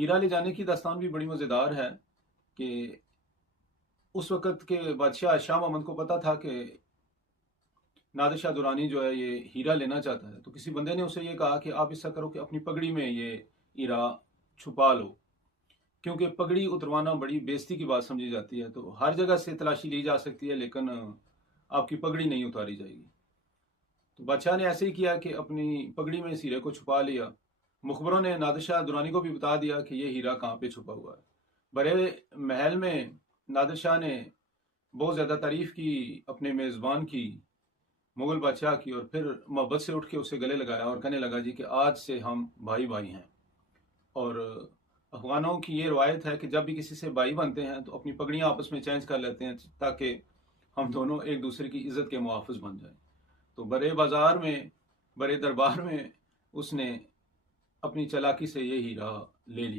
ہیرا لے جانے کی داستان بھی بڑی مزیدار ہے کہ اس وقت کے بادشاہ شاہ محمد کو پتا تھا کہ نادر شاہ درانی جو ہے یہ ہیرا لینا چاہتا ہے، تو کسی بندے نے اسے یہ کہا کہ آپ ایسا کرو کہ اپنی پگڑی میں یہ ہیرا چھپا لو، کیونکہ پگڑی اتروانا بڑی بےزتی کی بات سمجھی جاتی ہے، تو ہر جگہ سے تلاشی لی جا سکتی ہے لیکن آپ کی پگڑی نہیں اتاری جائے گی۔ تو بادشاہ نے ایسے ہی کیا کہ اپنی پگڑی میں اس ہیرے کو چھپا لیا۔ مخبروں نے نادر شاہ درانی کو بھی بتا دیا کہ یہ ہیرا کہاں پہ چھپا ہوا ہے۔ بڑے محل میں نادر شاہ نے بہت زیادہ تعریف کی اپنے میزبان کی، مغل بادشاہ کی، اور پھر محبت سے اٹھ کے اسے گلے لگایا اور کہنے لگا جی کہ آج سے ہم بھائی بھائی ہیں۔ اور افغانوں کی یہ روایت ہے کہ جب بھی کسی سے بھائی بنتے ہیں تو اپنی پگڑیاں آپس میں چینج کر لیتے ہیں تاکہ ہم دونوں ایک دوسرے کی عزت کے محافظ بن جائیں۔ تو بڑے بازار میں، بڑے دربار میں اس نے اپنی چالاکی سے یہ ہیرا لے لیا۔